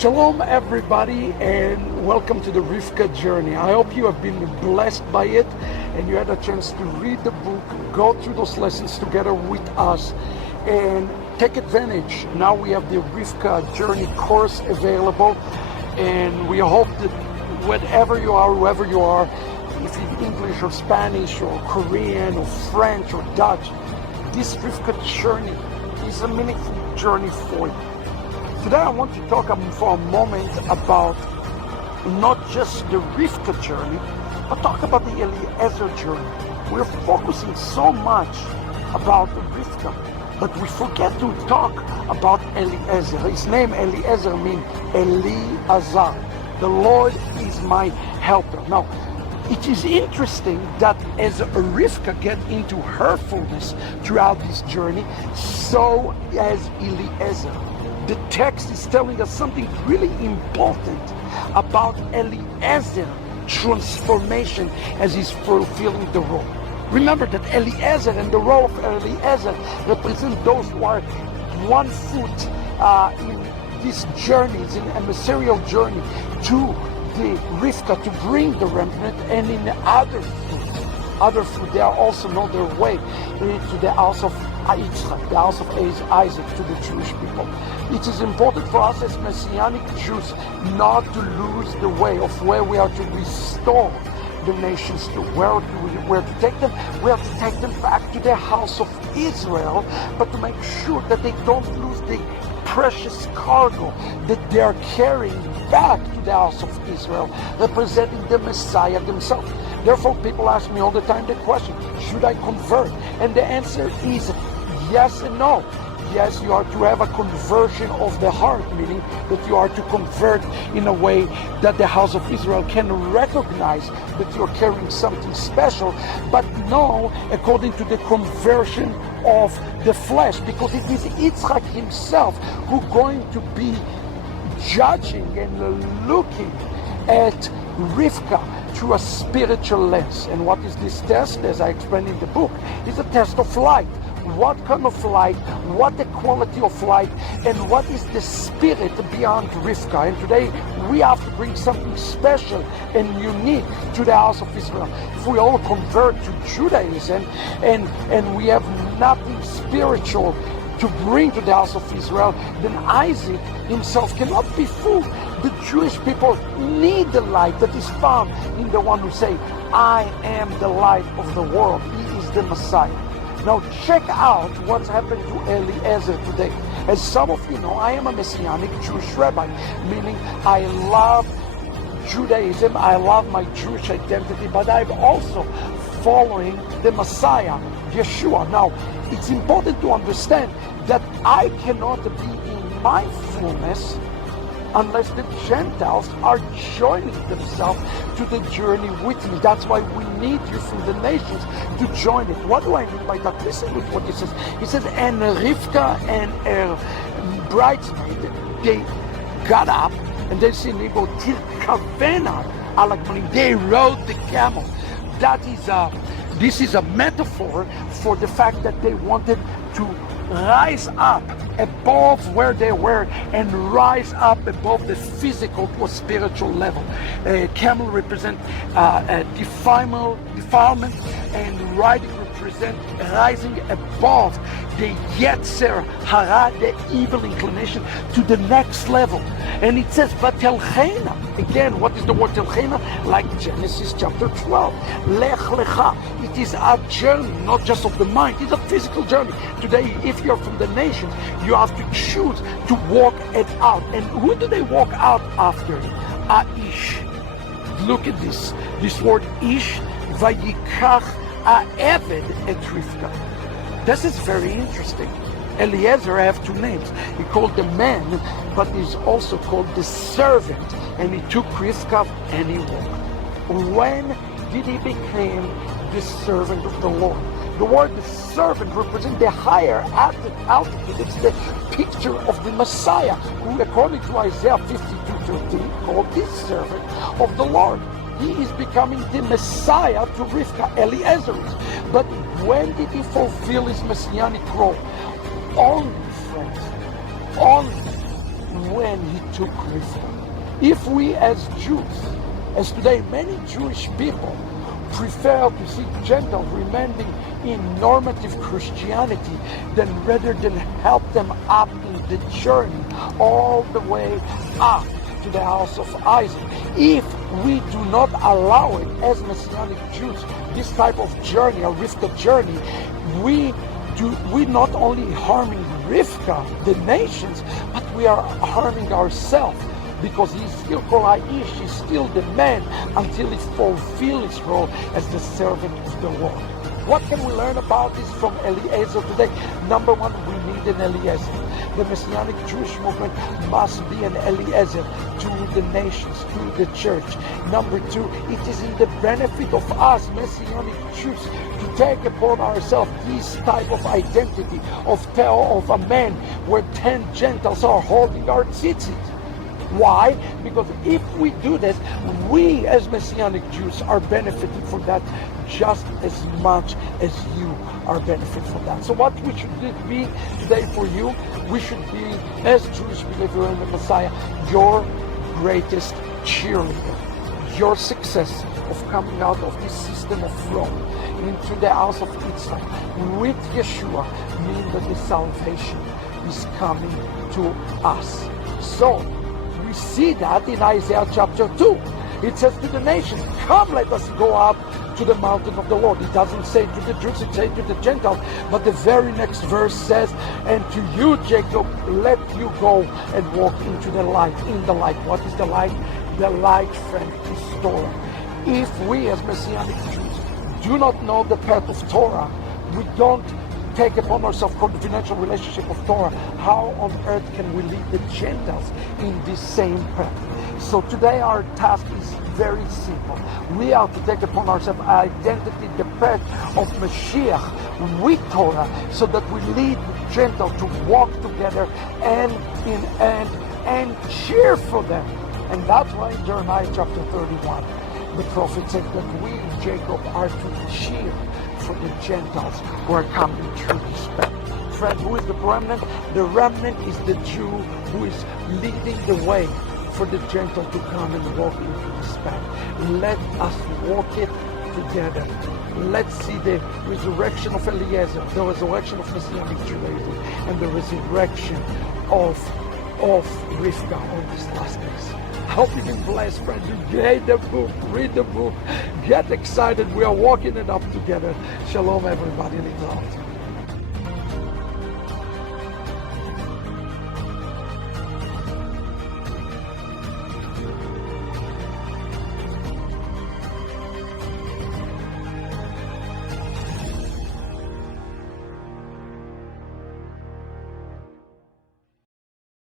Shalom everybody, and welcome to the Rivka journey. I hope you have been blessed by it and you had a chance to read the book, go through those lessons together with us and take advantage. Now we have the Rivka journey course available, and we hope that wherever you are, whoever you are, if it's English or Spanish or Korean or French or Dutch, this Rivka journey is a meaningful journey for you. Today I want to talk for a moment about not just the Rivka journey, but talk about the Eliezer journey. We're focusing so much about the Rivka, but we forget to talk about Eliezer. His name Eliezer means Eliezer. The Lord is my helper. Now, it is interesting that as Rivka gets into her fullness throughout this journey, so as Eliezer. The text is telling us something really important about Eliezer's transformation as he's fulfilling the role. Remember that Eliezer and the role of Eliezer represent those who are 1 foot in these journeys, in a material journey to the Rivka to bring the remnant, and in the other foot, they are also on their way to the house of Itzhak, the house of Isaac, to the Jewish people. It is important for us as Messianic Jews not to lose the way of where we are to restore the nations to. Where to take them? We have to take them back to the house of Israel, but to make sure that they don't lose the precious cargo that they are carrying back to the house of Israel, representing the Messiah himself. Therefore, people ask me all the time the question, should I convert? And the answer is yes and no. Yes, you are to have a conversion of the heart, meaning that you are to convert in a way that the house of Israel can recognize that you're carrying something special, but no, according to the conversion of the flesh, because it is Itzhak himself who's going to be judging and looking at Rivka through a spiritual lens. And what is this test? As I explained in the book, is a test of light. What kind of light, what the quality of light, and what is the spirit beyond Rivka. And today we have to bring something special and unique to the house of Israel. If we all convert to Judaism and we have nothing spiritual to bring to the house of Israel, then Isaac himself cannot be fooled. The Jewish people need the light that is found in the one who say, I am the light of the world. He is the Messiah. Now check out what's happened to Eliezer today. As some of you know, I am a Messianic Jewish rabbi, meaning I love Judaism, I love my Jewish identity, but I'm also following the Messiah, Yeshua. Now, it's important to understand that I cannot be in my fullness unless the Gentiles are joining themselves to the journey with me. That's why we need you from the nations to join it. What do I mean by that? Listen with what he says. He says, and Rivka and her bridesmaid, they got up and they said, they rode the camel. That is this is a metaphor for the fact that they wanted to rise up above where they were and rise up above the physical to a spiritual level. Camel represent defilement, and riding represent rising above the Yetzer Hara, the evil inclination, to the next level. And it says, Vatelchena. Again, what is the word telchena? Like Genesis chapter 12. Lech lecha. It is a journey, not just of the mind. It's a physical journey. Today, if you're from the nation, you have to choose to walk it out. And who do they walk out after? Aish. Look at this. This word ish, vayikach ha'eved et Rivka. This is very interesting. Eliezer have two names. He called the man, but he's also called the servant. And he took Rivka and he walked. When did he become the servant of the Lord? The word the servant represents the higher altitude. It's the picture of the Messiah, who according to Isaiah 52:13 called the servant of the Lord. He is becoming the Messiah to Rivka, Eliezer. But when did he fulfill his messianic role? Only, friends, only when he took Rivka. If we as Jews, as today many Jewish people, prefer to see Gentiles remaining in normative Christianity than rather than help them up in the journey all the way up to the house of Isaac. If we do not allow it as Messianic Jews, this type of journey, a Rivka journey, we not only harming Rivka, the nations, but we are harming ourselves. Because he's still Koraish, he's still the man until he fulfills his role as the servant of the Lord. What can we learn about this from Eliezer today? Number one, we need an Eliezer. The Messianic Jewish movement must be an Eliezer to the nations, to the church. Number two, it is in the benefit of us, Messianic Jews, to take upon ourselves this type of identity of a man where 10 Gentiles are holding our tzitzit. Why? Because if we do that, we as Messianic Jews are benefiting from that just as much as you are benefiting from that. So what we should be today for you, we should be, as Jewish believer in the Messiah, your greatest cheerleader. Your success of coming out of this system of Rome into the house of Itzhak with Yeshua means that the salvation is coming to us. So, we see that in Isaiah chapter 2. It says to the nations, come, let us go up to the mountain of the Lord. It doesn't say to the Jews, it says to the Gentiles. But the very next verse says, and to you, Jacob, let you go and walk into the light. In the light. What is the light? The light, friend, is Torah. If we as Messianic Jews do not know the path of Torah, we don't take upon ourselves confidential relationship of Torah, how on earth can we lead the Gentiles in this same path? So today our task is very simple. We are to take upon ourselves identity, the path of Mashiach with Torah, so that we lead the Gentiles to walk together hand in hand and cheer for them. And that's why in Jeremiah chapter 31, the prophet said that we, Jacob, are to cheer for the Gentiles who are coming through this path. Friend, who is the remnant? The remnant is the Jew who is leading the way for the Gentile to come and walk into this path. Let us walk it together. Let's see the resurrection of Eliezer, the resurrection of Messianic Judaism, and the resurrection of Rivka on these last days. I hope you've been blessed, friend. You get the book, read the book, get excited. We are walking it up together. Shalom, everybody.